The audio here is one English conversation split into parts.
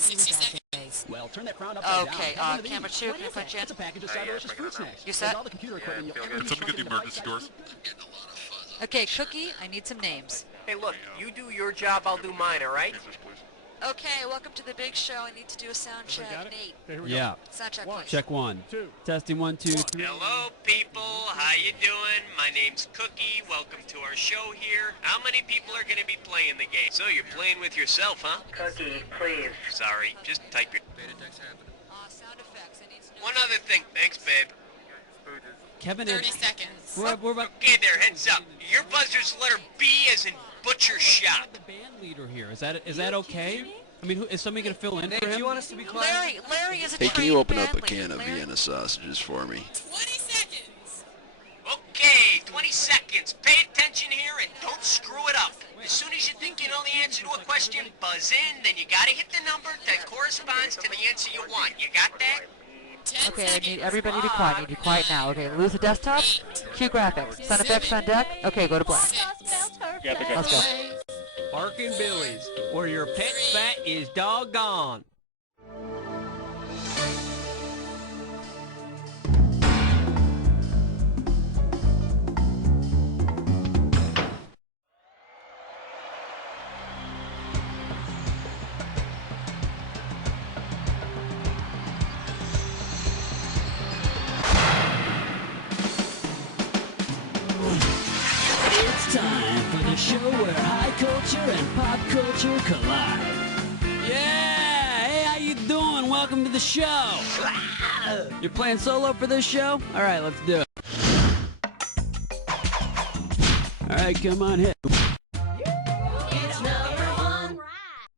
60 seconds. Well, turn that frown upside Okay, down. camera 2, can I punch in? It's a package of Cyberlicious fruit snacks. You set? All the computer equipment you'll ever Can need somebody get the shrunk into emergency bite-sized doors? fruit. Okay, Cookie, I need some names. Hey, look, you do your job, I'll do mine, all right? Answers, please. Okay, welcome to the big show. I need to do a sound check. Nate. Yeah. Sound check, please. Check 1. Testing 1, 2, 3. Hello, people. How you doing? My name's Cookie. Welcome to our show here. How many people are going to be playing the game? So you're playing with yourself, huh? Cookie, please. Sorry, just type your... Sound effects. I need to know. One other thing. Thanks, babe. Kevin 30 seconds. We're about Okay there, heads up. Your buzzer's letter B as in butcher shop. the band leader here. Is that okay? I mean, is somebody going to fill in Nate, for do him? you want us to be quiet? Larry is a Hey, can you open up a trained can of band leader. Vienna sausages for me? 20 seconds. Okay, 20 seconds. Pay attention here and don't screw it up. As soon as you think you know the answer to a question, buzz in, then you gotta hit the number that corresponds to the answer you want. You got that? 10 Okay, I seconds. need everybody to be quiet. I need you quiet now. Okay, lose the desktop. Cue graphics. Sound effects on deck. Okay, go to black. Let's go. Barking Billy's, where your pet fat is doggone. It's time for the show where high culture and pop culture collide. Yeah! Hey, how you doing? Welcome to the show. You're playing solo for this show? All right, let's do it. All right, come on, hit.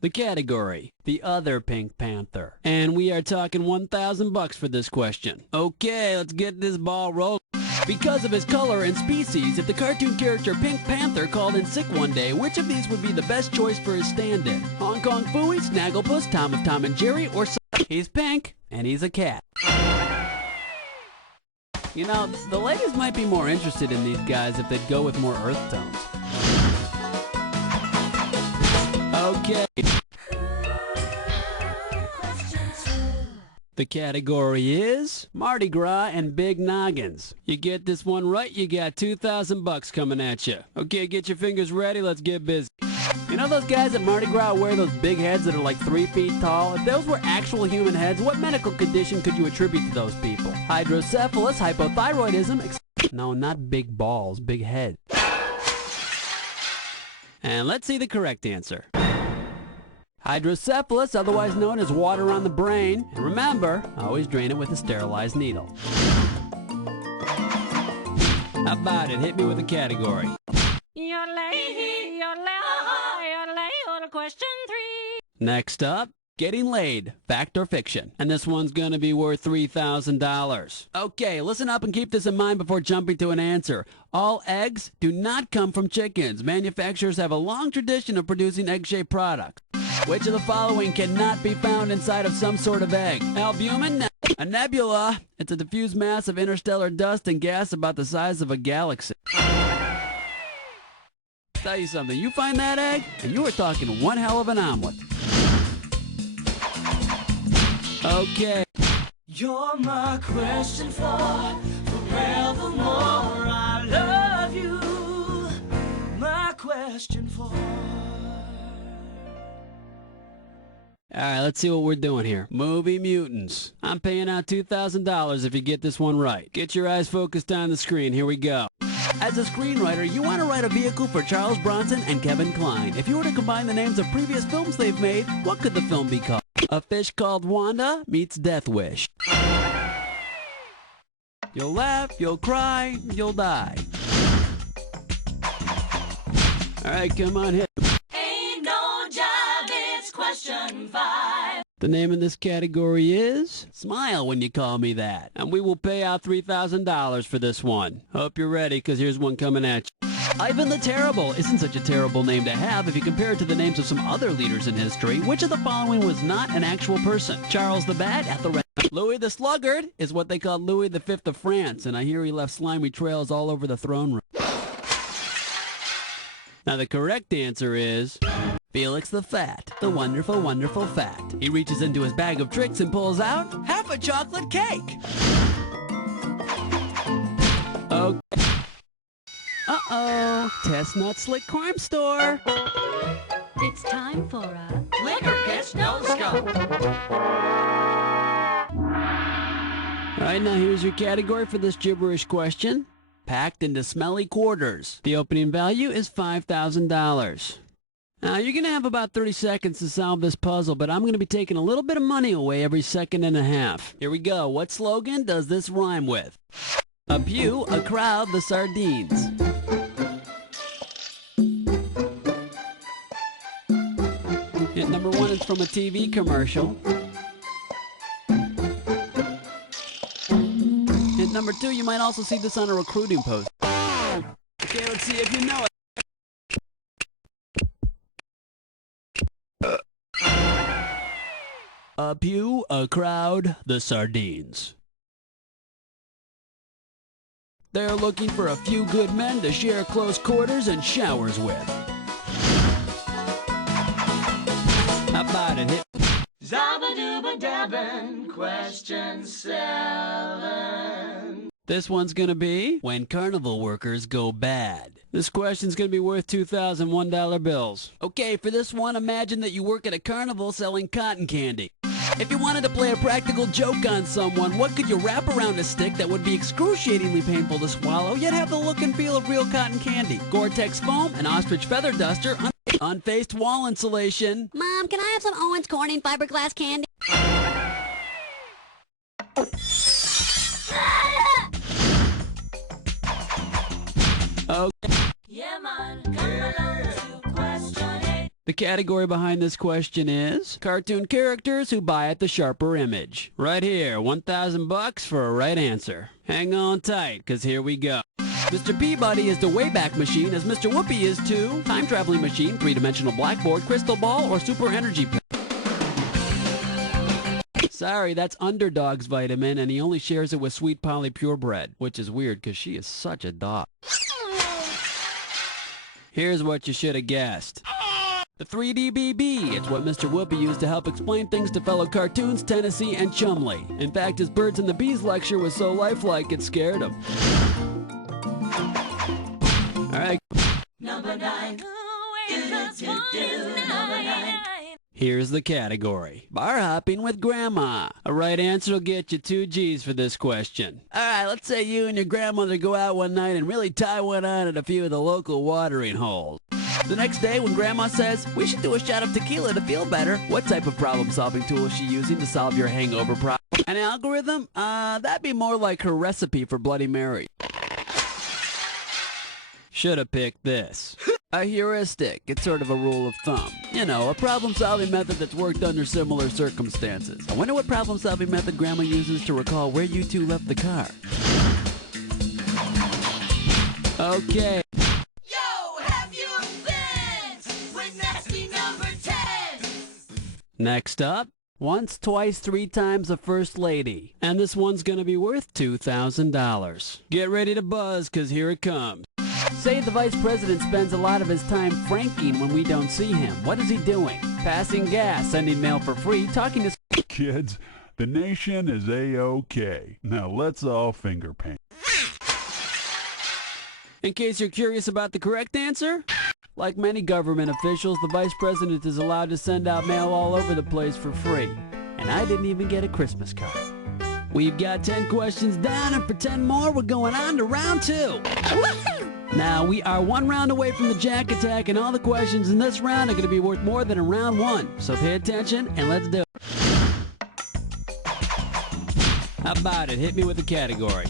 The category, the other Pink Panther. And we are talking $1,000 for this question. Okay, let's get this ball rolling. Because of his color and species, if the cartoon character Pink Panther called in sick one day, which of these would be the best choice for his stand-in? Hong Kong Phooey, Snagglepuss, Tom of Tom and Jerry, or he's pink and he's a cat. You know, the ladies might be more interested in these guys if they'd go with more earth tones. Okay. The category is Mardi Gras and Big Noggins. You get this one right, you got $2,000 coming at you. Okay, get your fingers ready, let's get busy. You know those guys at Mardi Gras wear those big heads that are like 3 feet tall? If those were actual human heads, what medical condition could you attribute to those people? Hydrocephalus, hypothyroidism, no, not big balls, big head. And let's see the correct answer. Hydrocephalus, otherwise known as water on the brain. And remember, always drain it with a sterilized needle. How about it? Hit me with a category. Question 3. Next up, getting laid, fact or fiction. And this one's going to be worth $3,000. Okay, listen up and keep this in mind before jumping to an answer. All eggs do not come from chickens. Manufacturers have a long tradition of producing egg-shaped products. Which of the following cannot be found inside of some sort of egg? Albumin, a nebula. It's a diffuse mass of interstellar dust and gas about the size of a galaxy. Tell you something, you find that egg, and you are talking one hell of an omelet. Okay. You're my question for forevermore. I love you. My question for. Alright, let's see what we're doing here. Movie Mutants. I'm paying out $2,000 if you get this one right. Get your eyes focused on the screen. Here we go. As a screenwriter, you want to write a vehicle for Charles Bronson and Kevin Kline. If you were to combine the names of previous films they've made, what could the film be called? A Fish Called Wanda meets Death Wish. You'll laugh, you'll cry, you'll die. Alright, come on, hit. Ain't no job, it's question 5. The name of this category is Smile When You Call Me That. And we will pay out $3,000 for this one. Hope you're ready, because here's one coming at you. Ivan the Terrible isn't such a terrible name to have if you compare it to the names of some other leaders in history. Which of the following was not an actual person? Charles the Bad, Ethelred. Louis the Sluggard is what they called Louis V of France, and I hear he left slimy trails all over the throne room. Now the correct answer is Felix the Fat, the wonderful, wonderful fat. He reaches into his bag of tricks and pulls out half a chocolate cake. Okay. Uh-oh. Chestnut Slick Crime Store. It's time for a Liquor pitch, no scope. All right, now here's your category for this gibberish question. Packed into smelly quarters. The opening value is $5,000. Now, you're going to have about 30 seconds to solve this puzzle, but I'm going to be taking a little bit of money away every second and a half. Here we go. What slogan does this rhyme with? A pew, a crowd, the sardines. Hit number one is from a TV commercial. Hit number two, you might also see this on a recruiting post. Okay, let's see if you know it. A pew, a crowd, the sardines. They're looking for a few good men to share close quarters and showers with. How about it? Hit. Zabba-dooba-dabbin', question 7. This one's gonna be when carnival workers go bad. This question's gonna be worth $2,001 bills. Okay, for this one, imagine that you work at a carnival selling cotton candy. If you wanted to play a practical joke on someone, what could you wrap around a stick that would be excruciatingly painful to swallow, yet have the look and feel of real cotton candy? Gore-Tex foam, an ostrich feather duster, unfaced wall insulation. Mom, can I have some Owens Corning fiberglass candy? Okay. Yeah, man, come along to question 8. The category behind this question is cartoon characters who buy at the sharper image. Right here, $1,000 for a right answer. Hang on tight, cause here we go. Mr. Peabody is the Wayback Machine, as Mr. Whoopi is to time traveling machine, three-dimensional blackboard, crystal ball, or super energy pill. Sorry, that's Underdog's vitamin, and he only shares it with Sweet Polly Purebred, which is weird because she is such a dog. Here's what you should have guessed. The 3DBB. It's what Mr. Whoopi used to help explain things to fellow cartoons, Tennessee, and Chumley. In fact, his Birds and the Bees lecture was so lifelike it scared him. All right. Number 9. Number 9. Here's the category. Bar hopping with grandma. A right answer will get you 2 G's for this question. All right, let's say you and your grandmother go out one night and really tie one on at a few of the local watering holes. The next day when grandma says, we should do a shot of tequila to feel better, what type of problem-solving tool is she using to solve your hangover problem? An algorithm? That'd be more like her recipe for Bloody Mary. Should have picked this. A heuristic. It's sort of a rule of thumb. You know, a problem-solving method that's worked under similar circumstances. I wonder what problem-solving method Grandma uses to recall where you two left the car. Okay. Yo, have you been with nasty number 10? Next up, once, twice, 3 times a first lady. And this one's gonna be worth $2,000. Get ready to buzz, cause here it comes. Say the vice president spends a lot of his time franking when we don't see him. What is he doing? Passing gas, sending mail for free, talking to... Kids, the nation is A-OK. Now let's all finger paint. In case you're curious about the correct answer, like many government officials, the vice president is allowed to send out mail all over the place for free. And I didn't even get a Christmas card. We've got 10 questions down, and for 10 more, we're going on to round 2. Now, we are 1 round away from the Jack Attack, and all the questions in this round are going to be worth more than in round 1. So pay attention, and let's do it. How about it? Hit me with a category.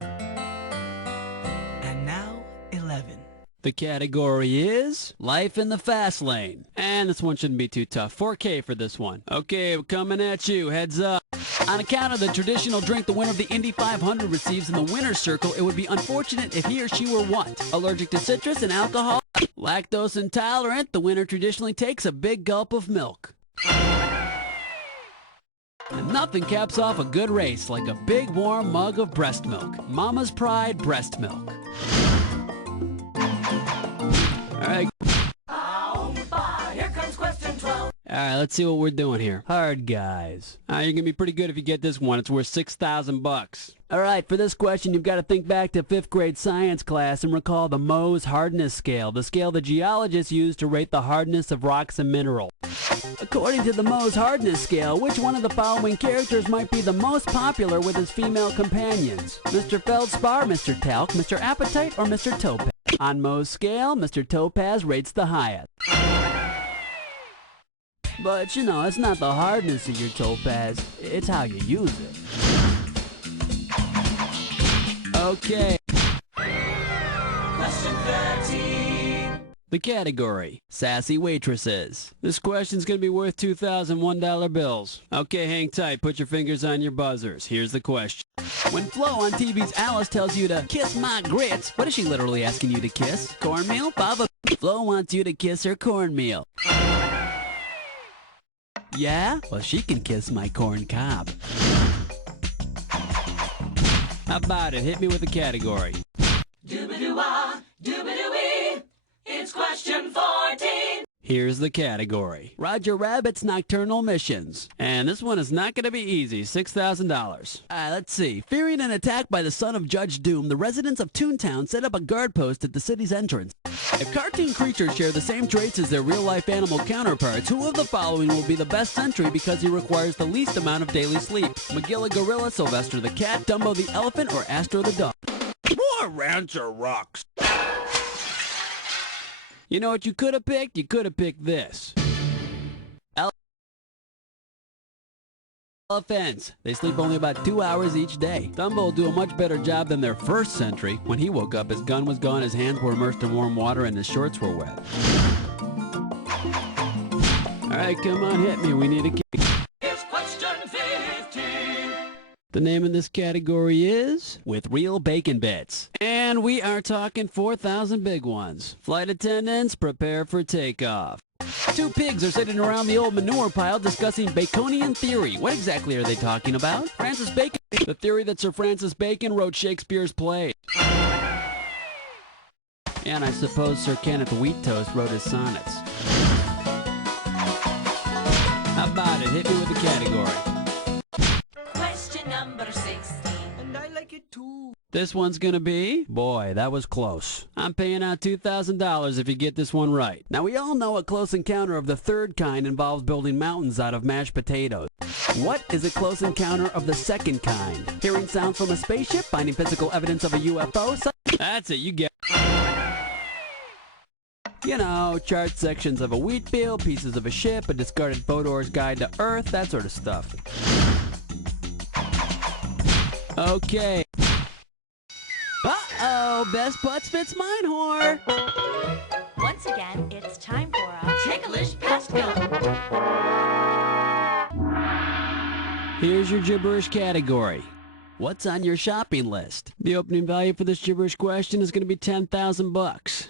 And now, 11. The category is Life in the Fast Lane. And this one shouldn't be too tough. 4K for this one. Okay, we're coming at you. Heads up. On account of the traditional drink the winner of the Indy 500 receives in the winner's circle, it would be unfortunate if he or she were what? Allergic to citrus and alcohol? Lactose intolerant, the winner traditionally takes a big gulp of milk. And nothing caps off a good race like a big warm mug of breast milk. Mama's Pride breast milk. All right. Oh, right, let's see what we're doing here. Hard guys. You're going to be pretty good if you get this one. It's worth $6,000. All right, for this question, you've got to think back to 5th grade science class and recall the Mohs hardness scale, the scale the geologists use to rate the hardness of rocks and minerals. According to the Mohs hardness scale, which one of the following characters might be the most popular with his female companions? Mr. Feldspar, Mr. Talc, Mr. Appetite, or Mr. Topaz? On Mohs scale, Mr. Topaz rates the highest. But, you know, it's not the hardness of your topaz, it's how you use it. Okay. Question 13. The category, sassy waitresses. This question's going to be worth $2,001 bills. Okay, hang tight. Put your fingers on your buzzers. Here's the question. When Flo on TV's Alice tells you to kiss my grits, what is she literally asking you to kiss? Cornmeal? Baba? Flo wants you to kiss her cornmeal. Yeah? Well, she can kiss my corn cob. How about it? Hit me with a category. Doobadoo-wah, doobadoo-wee. It's question 14. Here's the category. Roger Rabbit's nocturnal missions. And this one is not going to be easy. $6,000. Let's see. Fearing an attack by the son of Judge Doom, the residents of Toontown set up a guard post at the city's entrance. If cartoon creatures share the same traits as their real-life animal counterparts, who of the following will be the best sentry because he requires the least amount of daily sleep? McGilla Gorilla, Sylvester the Cat, Dumbo the Elephant, or Astro the Dog? More Rancher rocks. You know what you could have picked? You could have picked this. Elephants. They sleep only about 2 hours each day. Dumbo will do a much better job than their first sentry. When he woke up, his gun was gone, his hands were immersed in warm water, and his shorts were wet. All right, come on, hit me. We need a kick. It's question 15. The name of this category is With Real Bacon Bits. And we are talking 4,000 big ones. Flight attendants, prepare for takeoff. Two pigs are sitting around the old manure pile discussing Baconian theory. What exactly are they talking about? Francis Bacon. The theory that Sir Francis Bacon wrote Shakespeare's play. And I suppose Sir Kenneth Wheattoast wrote his sonnets. How about it? Hit me with the category. Question number 16. And I like it too. This one's gonna be, boy, that was close. I'm paying out $2,000 if you get this one right. Now, we all know a close encounter of the third kind involves building mountains out of mashed potatoes. What is a close encounter of the second kind? Hearing sounds from a spaceship, finding physical evidence of a UFO? That's it, you get You know, chart sections of a wheat field, pieces of a ship, a discarded Fodor's Guide to Earth, that sort of stuff. Okay. Uh-oh, best putts fits mine, whore. Once again, it's time for a Ticklish pest gun. Here's your gibberish category. What's on your shopping list? The opening value for this gibberish question is going to be $10,000.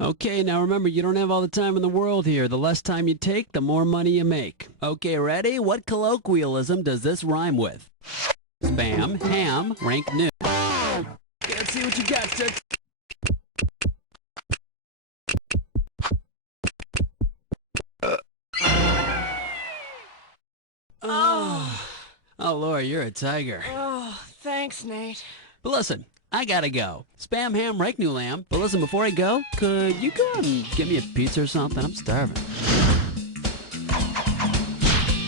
Okay, now remember, you don't have all the time in the world here. The less time you take, the more money you make. Okay, ready? What colloquialism does this rhyme with? Spam, ham, rank new. Let's see what you got, sir. Oh, Laura, you're a tiger. Oh, thanks, Nate. But listen, I gotta go. Spam, ham, rank new lamb. But listen, before I go, could you go and get me a pizza or something? I'm starving.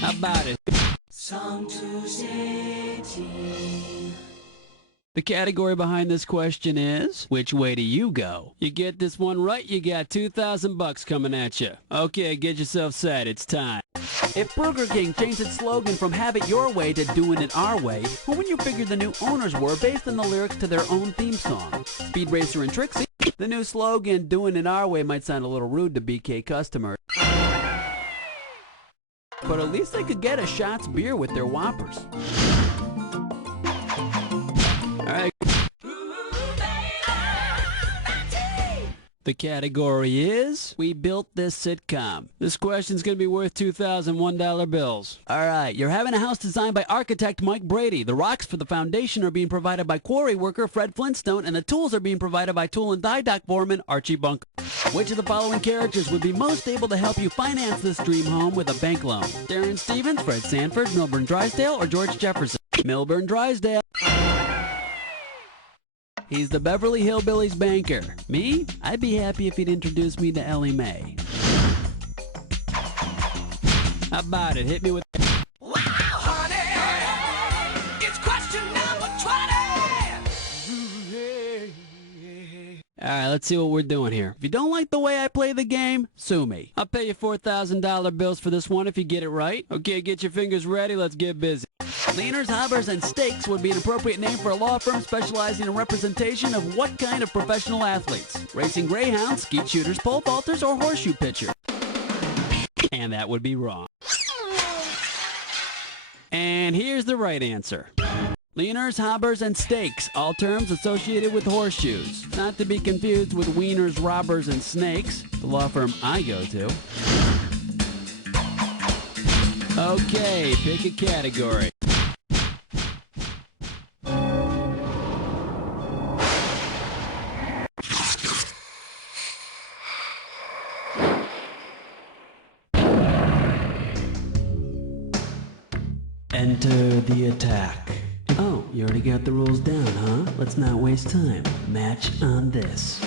How about it? Song to City. The category behind this question is, which way do you go? You get this one right, you got $2,000 coming at you. Okay, get yourself set, it's time. If Burger King changed its slogan from have it your way to doing it our way, who would you figure the new owners were based on the lyrics to their own theme song? Speed Racer and Trixie? The new slogan, doing it our way, might sound a little rude to BK customers. But at least they could get a Shots beer with their Whoppers. Alright. The category is, we built this sitcom. This question's going to be worth $2,001 bills. Alright, you're having a house designed by architect Mike Brady. The rocks for the foundation are being provided by quarry worker Fred Flintstone, and the tools are being provided by tool and die dock foreman Archie Bunker. Which of the following characters would be most able to help you finance this dream home with a bank loan? Darren Stevens, Fred Sanford, Milburn Drysdale, or George Jefferson? Milburn Drysdale. He's the Beverly Hillbillies banker. Me? I'd be happy if he'd introduce me to Ellie Mae. How about it? Hit me with... Wow, honey, it's question number 20. All right, let's see what we're doing here. If you don't like the way I play the game, sue me. I'll pay you $4,000 bills for this one if you get it right. Okay, get your fingers ready. Let's get busy. Leaners, Hobbers, and Stakes would be an appropriate name for a law firm specializing in representation of what kind of professional athletes? Racing greyhounds, skeet shooters, pole vaulters, or horseshoe pitchers? And that would be wrong. And here's the right answer. Leaners, Hobbers, and Stakes, all terms associated with horseshoes. Not to be confused with Wieners, Robbers, and Snakes, the law firm I go to. Okay, pick a category. Enter the attack. Oh, you already got the rules down, huh? Let's not waste time. Match on this.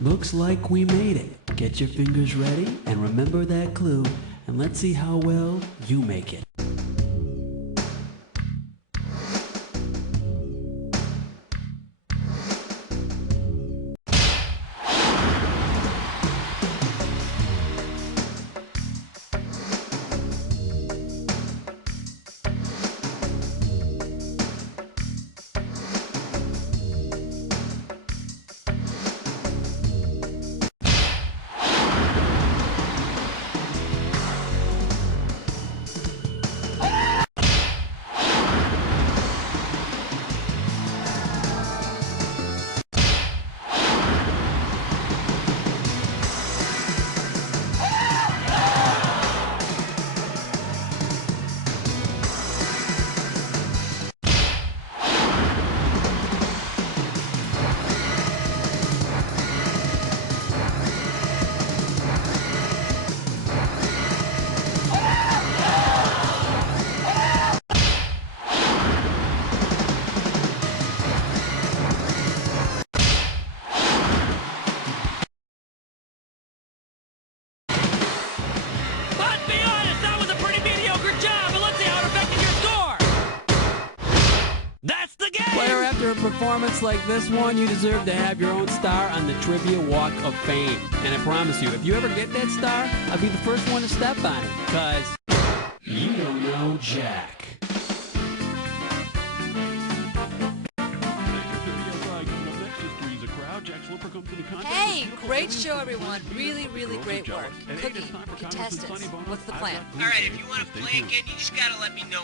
Looks like we made it. Get your fingers ready and remember that clue, and let's see how well you make it. After a performance like this one, you deserve to have your own star on the Trivia Walk of Fame. And I promise you, if you ever get that star, I'll be the first one to step on it, because you don't know Jack. Hey, great show, everyone. Really, really great work. Cookie, contestants, what's the plan? All right, if you want to play again, you just got to let me know.